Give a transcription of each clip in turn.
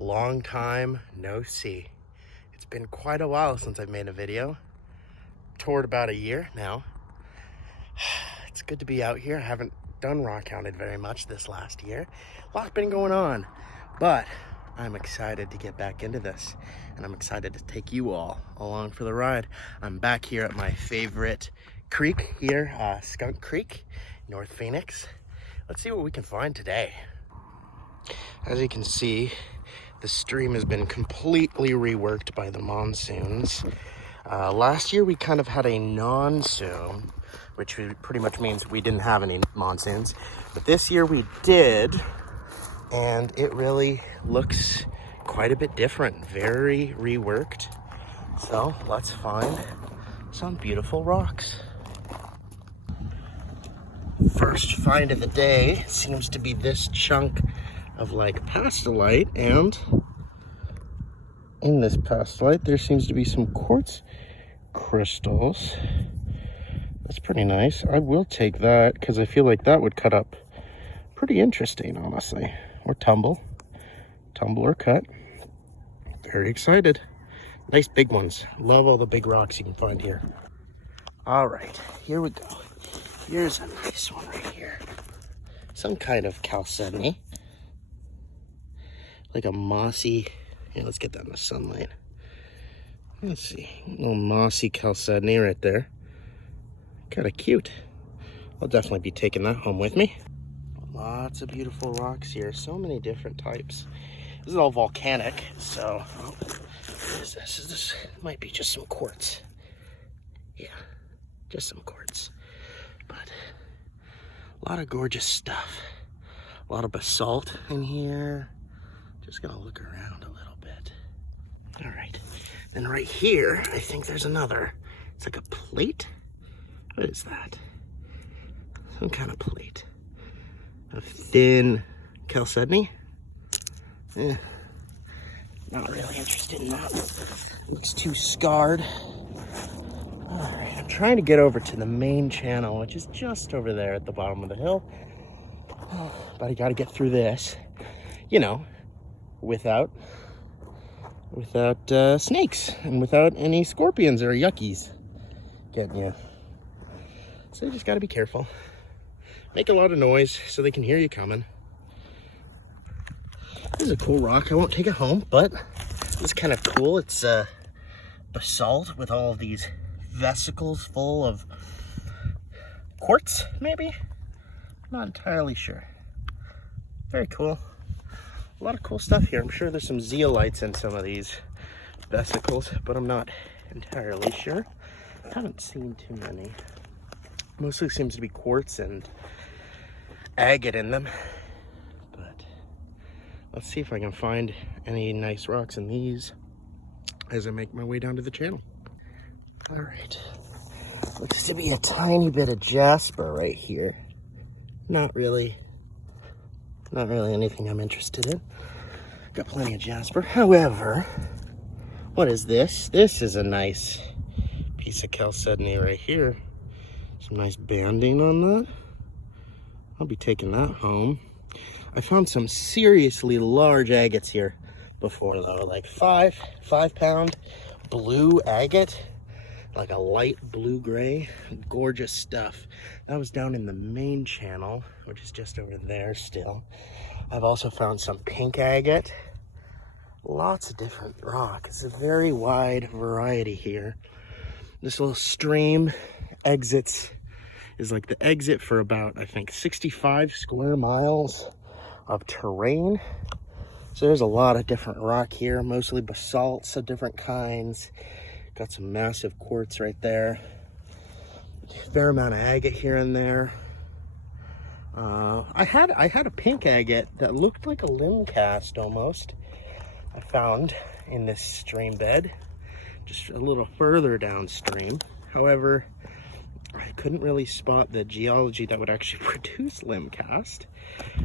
Long time no see. It's been quite a while since I've made a video. Toward about a year now. It's good to be out here. I haven't done rockhounded very much this last year. A lot's been going on, but I'm excited to get back into this, and I'm excited to take you all along for the ride. I'm back here at my favorite creek here, Skunk Creek, North Phoenix. Let's see what we can find today. As you can see, the stream has been completely reworked by the monsoons. Last year we kind of had a non-soon, which pretty much means we didn't have any monsoons. But this year we did, and it really looks quite a bit different, very reworked. So let's find some beautiful rocks. First find of the day seems to be this chunk of like pastelite, and in this pastelite there seems to be some quartz crystals. That's pretty nice. I will take that because I feel like that would cut up pretty interesting, honestly. Or tumble or cut. Very excited. Nice big ones. Love all the big rocks you can find here. All right, here we go. Here's a nice one right here. Some kind of chalcedony. Like a mossy, yeah, let's get that in the sunlight. Let's see, a little mossy chalcedony right there. Kind of cute. I'll definitely be taking that home with me. Lots of beautiful rocks here, so many different types. This is all volcanic, so what is this? This might be just some quartz. Yeah, just some quartz. But a lot of gorgeous stuff. A lot of basalt in here. Just gonna look around a little bit. All right, then right here, I think there's another. It's like a plate. What is that? Some kind of plate. A thin chalcedony. Not really interested in that. Looks too scarred. All right, I'm trying to get over to the main channel, which is just over there at the bottom of the hill. But I gotta get through this, you know, without snakes and without any scorpions or yuckies getting you. So you just got to be careful. Make a lot of noise so they can hear you coming. This is a cool rock. I won't take it home, but it's kind of cool. It's basalt with all of these vesicles full of quartz, maybe? Not entirely sure. Very cool. A lot of cool stuff here. I'm sure there's some zeolites in some of these vesicles, but I'm not entirely sure. I haven't seen too many. Mostly seems to be quartz and agate in them. But let's see if I can find any nice rocks in these as I make my way down to the channel. All right. Looks to be a tiny bit of jasper right here. Not really anything I'm interested in. Got plenty of jasper. However, what is this? This is a nice piece of chalcedony right here. Some nice banding on that. I'll be taking that home. I found some seriously large agates here before though, like 5-pound blue agate, like a light blue-gray, gorgeous stuff. That was down in the main channel, which is just over there still. I've also found some pink agate. Lots of different rock. It's a very wide variety here. This little stream is like the exit for about, I think, 65 square miles of terrain. So there's a lot of different rock here, mostly basalts of different kinds. Got some massive quartz right there. Fair amount of agate here and there. I had a pink agate that looked like a limb cast almost. I found in this stream bed, just a little further downstream. However, I couldn't really spot the geology that would actually produce limb cast,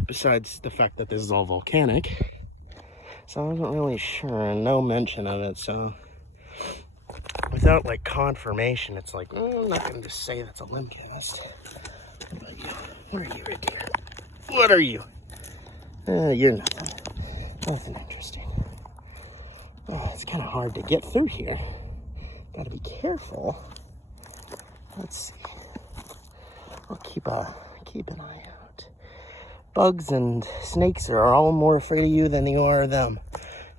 besides the fact that this is all volcanic. So I wasn't really sure, no mention of it, so without like confirmation, it's like, I'm not gonna just say that's a limb cast. What are you, right here? What are you? You're nothing. Nothing interesting. Oh, it's kind of hard to get through here. Gotta be careful. Let's see. I'll keep an eye out. Bugs and snakes are all more afraid of you than you are of them.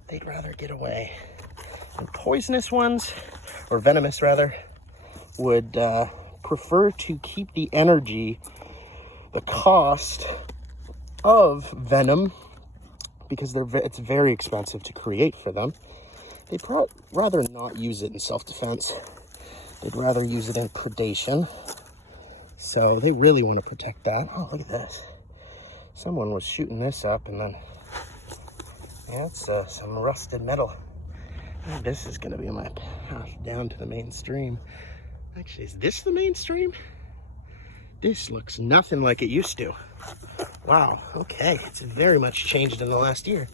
They'd rather get away. And poisonous ones, or venomous rather, would prefer to keep the energy, the cost of venom, because it's very expensive to create for them. They'd rather not use it in self-defense. They'd rather use it in predation. So they really want to protect that. Oh, look at this. Someone was shooting this up, and then, yeah, it's some rusted metal. Oh, this is going to be my path down to the main stream. Actually, is this the main stream? This looks nothing like it used to. Wow, okay. It's very much changed in the last year.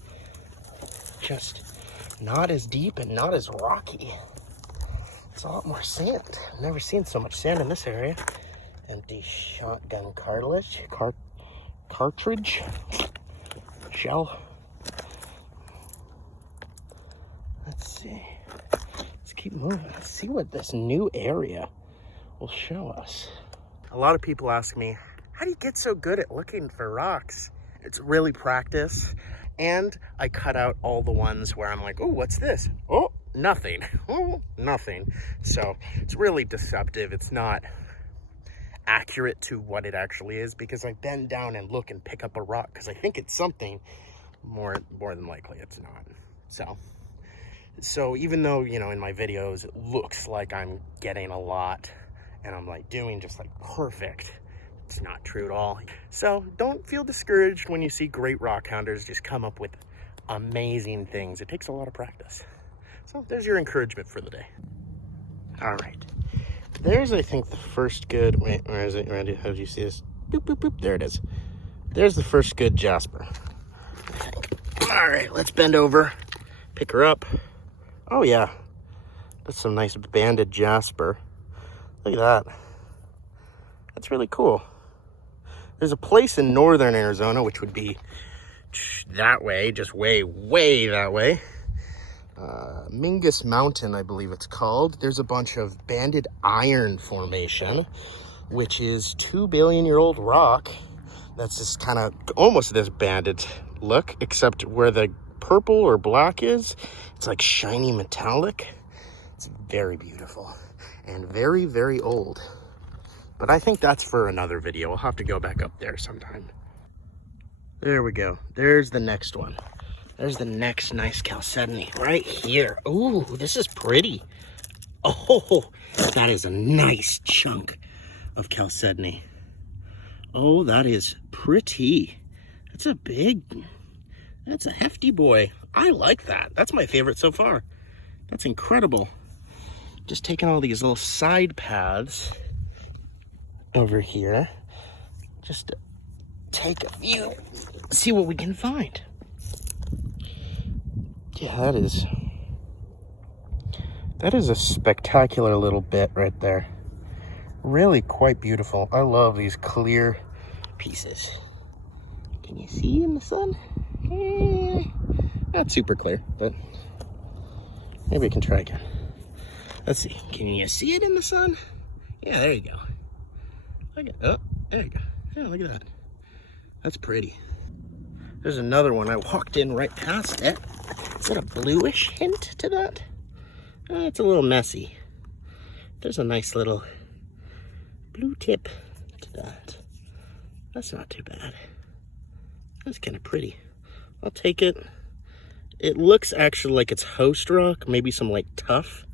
Just not as deep and not as rocky. It's a lot more sand. I've never seen so much sand in this area. Empty shotgun cartridge. Cartridge? Shell. Let's see. Let's keep moving. Let's see what this new area will show us. A lot of people ask me, how do you get so good at looking for rocks? It's really practice. And I cut out all the ones where I'm like, oh, what's this? Oh, nothing. Oh, nothing. So it's really deceptive. It's not accurate to what it actually is, because I bend down and look and pick up a rock because I think it's something. More than likely it's not. So even though, you know, in my videos it looks like I'm getting a lot and I'm like doing just like perfect, it's not true at all. So don't feel discouraged when you see great rock hounders just come up with amazing things. It takes a lot of practice. So there's your encouragement for the day. All right. There's, I think, the first good, wait, where is it, Randy? How did you see this? Boop, boop, boop. There it is. There's the first good jasper, I think. All right, let's bend over, pick her up. Oh, yeah. That's some nice banded jasper. Look at that. That's really cool. There's a place in northern Arizona, which would be that way, just way, way that way. Mingus Mountain, I believe it's called. There's a bunch of banded iron formation, which is 2 billion year old rock. That's just kind of almost this banded look, except where the purple or black is, it's like shiny metallic. It's very beautiful and very, very old. But I think that's for another video. We'll have to go back up there sometime. There we go. There's the next one. There's the next nice chalcedony right here. Ooh, this is pretty. Oh, that is a nice chunk of chalcedony. Oh, that is pretty. That's a hefty boy. I like that. That's my favorite so far. That's incredible. Just taking all these little side paths over here. Just to take a few, see what we can find. Yeah, that is a spectacular little bit right there. Really quite beautiful. I love these clear pieces. Can you see in the sun? Not super clear, but maybe we can try again. Let's see. Can you see it in the sun? Yeah, there you go. Look at, oh, there you go. Yeah, look at that. That's pretty. There's another one. I walked in right past it. Is that a bluish hint to that? It's a little messy. There's a nice little blue tip to that. That's not too bad. That's kind of pretty. I'll take it. It looks actually like it's host rock, maybe some like tuff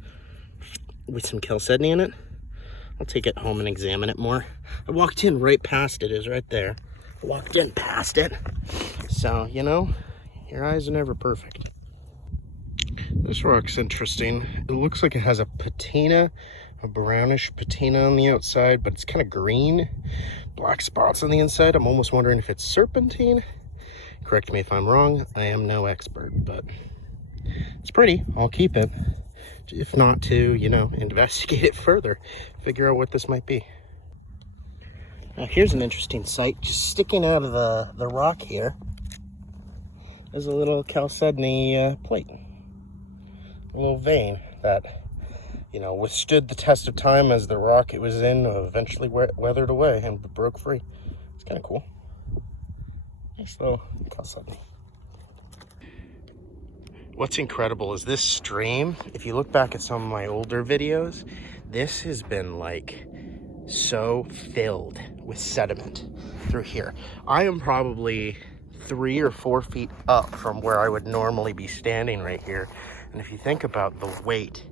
with some chalcedony in it. I'll take it home and examine it more. I walked in right past it. It is right there. I walked in past it. So, you know, your eyes are never perfect. This rock's interesting. It looks like it has a patina, a brownish patina on the outside, but it's kind of green. Black spots on the inside. I'm almost wondering if it's serpentine. Correct me if I'm wrong. I am no expert, but it's pretty. I'll keep it. If not to, you know, investigate it further. Figure out what this might be. Now here's an interesting sight. Just sticking out of the rock here is a little chalcedony plate. little vein that, you know, withstood the test of time as the rock it was in eventually weathered away and broke free. It's kind of cool. Nice little chalcedony. What's incredible is this stream. If you look back at some of my older videos, this has been like so filled with sediment through here. I am probably 3 or 4 feet up from where I would normally be standing right here. And if you think about the weight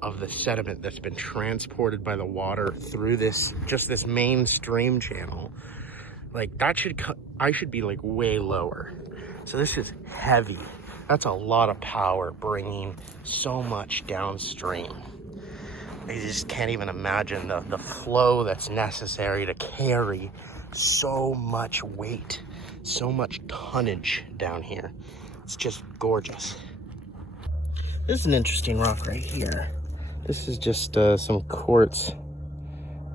of the sediment that's been transported by the water through this, just this main stream channel, like that I should be like way lower. So this is heavy. That's a lot of power bringing so much downstream. I just can't even imagine the flow that's necessary to carry so much weight, so much tonnage down here. It's just gorgeous. This is an interesting rock right here. This is just some quartz,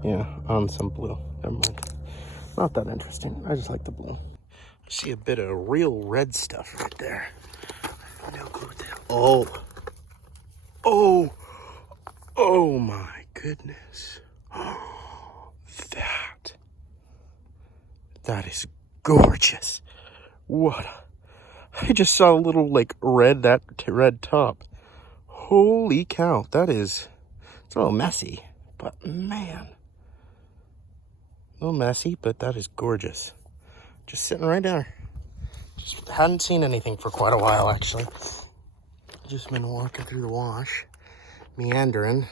yeah, on some blue. Never mind. Not that interesting. I just like the blue. I see a bit of real red stuff right there. No clue what that. Oh my goodness. That is gorgeous. I just saw a little like red top. Holy cow, it's a little messy, but man. A little messy, but that is gorgeous. Just sitting right there. Just hadn't seen anything for quite a while, actually. Just been walking through the wash, meandering.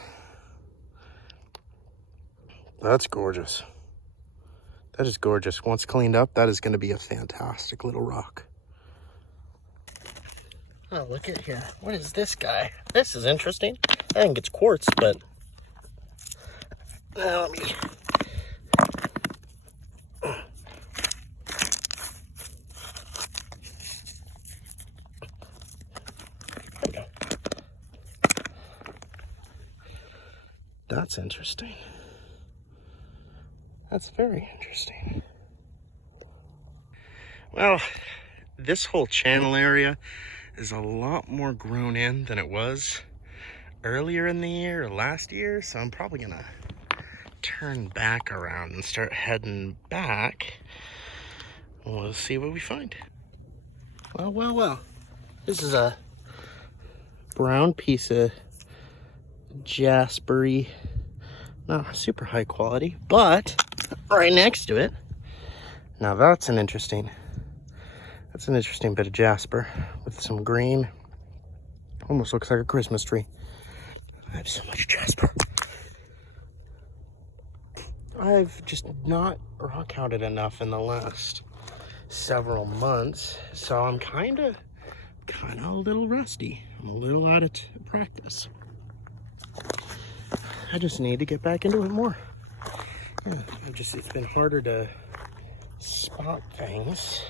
That's gorgeous. That is gorgeous. Once cleaned up, that is going to be a fantastic little rock. Oh, look at here. What is this guy? This is interesting. I think it's quartz, but let me. That's interesting. That's very interesting. Well, this whole channel area is a lot more grown in than it was earlier in the year or last year, so I'm probably gonna turn back around and start heading back. We'll see what we find. Well. This is a brown piece of jaspery, not super high quality, but right next to it, now that's an interesting bit of jasper with some green. Almost looks like a Christmas tree. I have so much jasper. I've just not rockhounded enough in the last several months, so I'm kind of a little rusty. I'm a little out of practice. I just need to get back into it more. Yeah, it's been harder to spot things.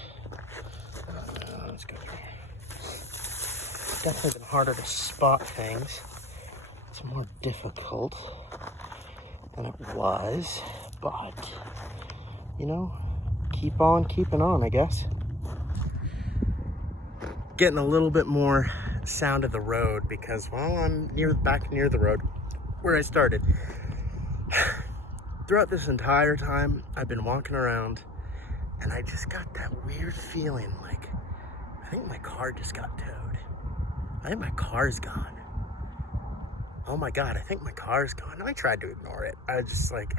Let's go through here. It's definitely been harder to spot things. It's more difficult than it was, but you know, keep on keeping on, I guess. Getting a little bit more sound of the road because while I'm back near the road where I started, throughout this entire time I've been walking around and I just got that weird feeling like I think my car just got towed. I think my car's gone. Oh my God, I think my car's gone. I tried to ignore it. I was just like,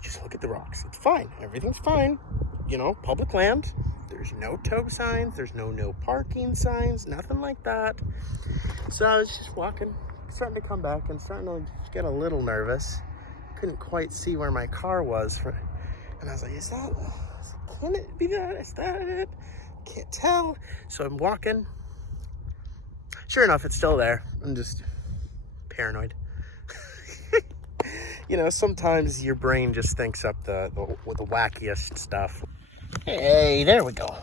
just look at the rocks. It's fine. Everything's fine. You know, public land. There's no tow signs. There's no parking signs. Nothing like that. So I was just walking, starting to come back and starting to get a little nervous. Couldn't quite see where my car was. And I was like, can it be that? Is that it? Can't tell. So I'm walking. Sure enough, it's still there. I'm just paranoid. You know, sometimes your brain just thinks up the wackiest stuff. Hey, there we go.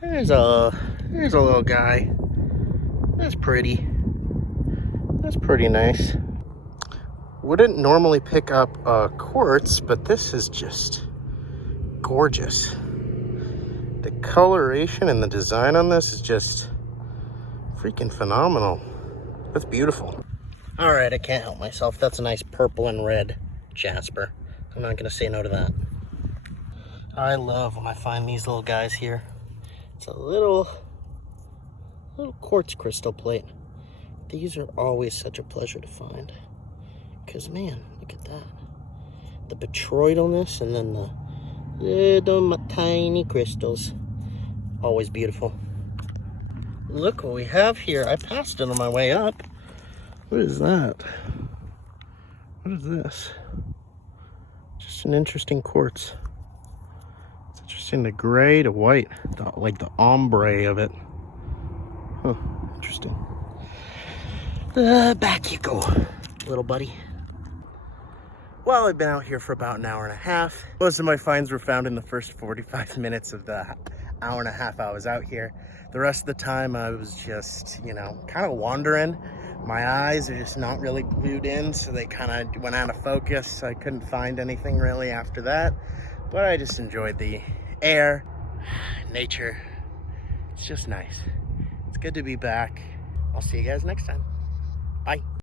There's a little guy. That's pretty. That's pretty nice. Wouldn't normally pick up quartz, but this is just gorgeous. The coloration and the design on this is just freaking phenomenal. That's beautiful. All right, I can't help myself. That's a nice purple and red jasper. I'm not gonna say no to that. I love when I find these little guys here. It's a little quartz crystal plate. These are always such a pleasure to find. Because, man, look at that. The botryoidalness and then the little tiny crystals. Always beautiful. Look what we have here. I passed it on my way up. What is that? What is this? Just an interesting quartz. It's interesting, the gray to white, like the ombre of it. Huh, interesting. Back you go, little buddy. Well, I've been out here for about an hour and a half. Most of my finds were found in the first 45 minutes of the hour and a half I was out here. The rest of the time I was just, you know, kind of wandering. My eyes are just not really glued in, so they kind of went out of focus. So I couldn't find anything really after that. But I just enjoyed the air, nature. It's just nice. It's good to be back. I'll see you guys next time. Bye.